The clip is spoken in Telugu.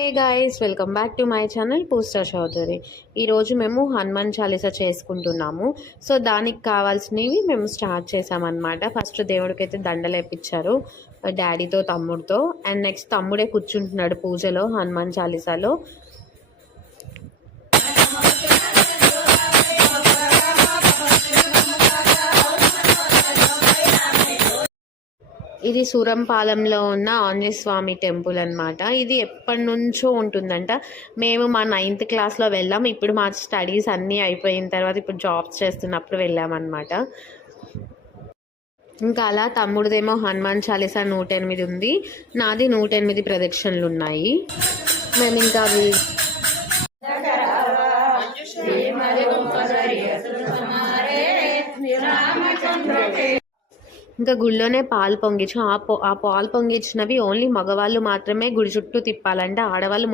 Hey guys, welcome back to my channel పూస్టర్ చౌదరి. ఈరోజు మేము హనుమాన్ చాలీసా చేసుకుంటున్నాము. సో దానికి కావాల్సినవి మేము స్టార్ట్ చేసామన్నమాట. ఫస్ట్ దేవుడికి అయితే దండలు వేయించారు డాడీతో తమ్ముడితో. అండ్ నెక్స్ట్ తమ్ముడే కూర్చుంటున్నాడు పూజలో హనుమాన్ చాలీసాలో. ఇది సూరంపాలెంలో ఉన్న ఆంజనేయ స్వామి టెంపుల్ అనమాట. ఇది ఎప్పటి నుంచో ఉంటుందంట. మేము మా 9th క్లాస్లో వెళ్ళాం. ఇప్పుడు మా స్టడీస్ అన్నీ అయిపోయిన తర్వాత ఇప్పుడు జాబ్స్ చేస్తున్నప్పుడు వెళ్ళామన్నమాట. ఇంకా అలా తమ్ముడిదేమో హనుమాన్ చాలీసా 108 ఉంది, నాది 108 ప్రదక్షిణలు ఉన్నాయి. మేము ఇంకా ఇంకా గుళ్ళోనే పాలు పొంగించు. ఆ పాలు పొంగించినవి ఓన్లీ మగవాళ్ళు మాత్రమే గుడి చుట్టూ తిప్పాలంటే ఆడవాళ్ళు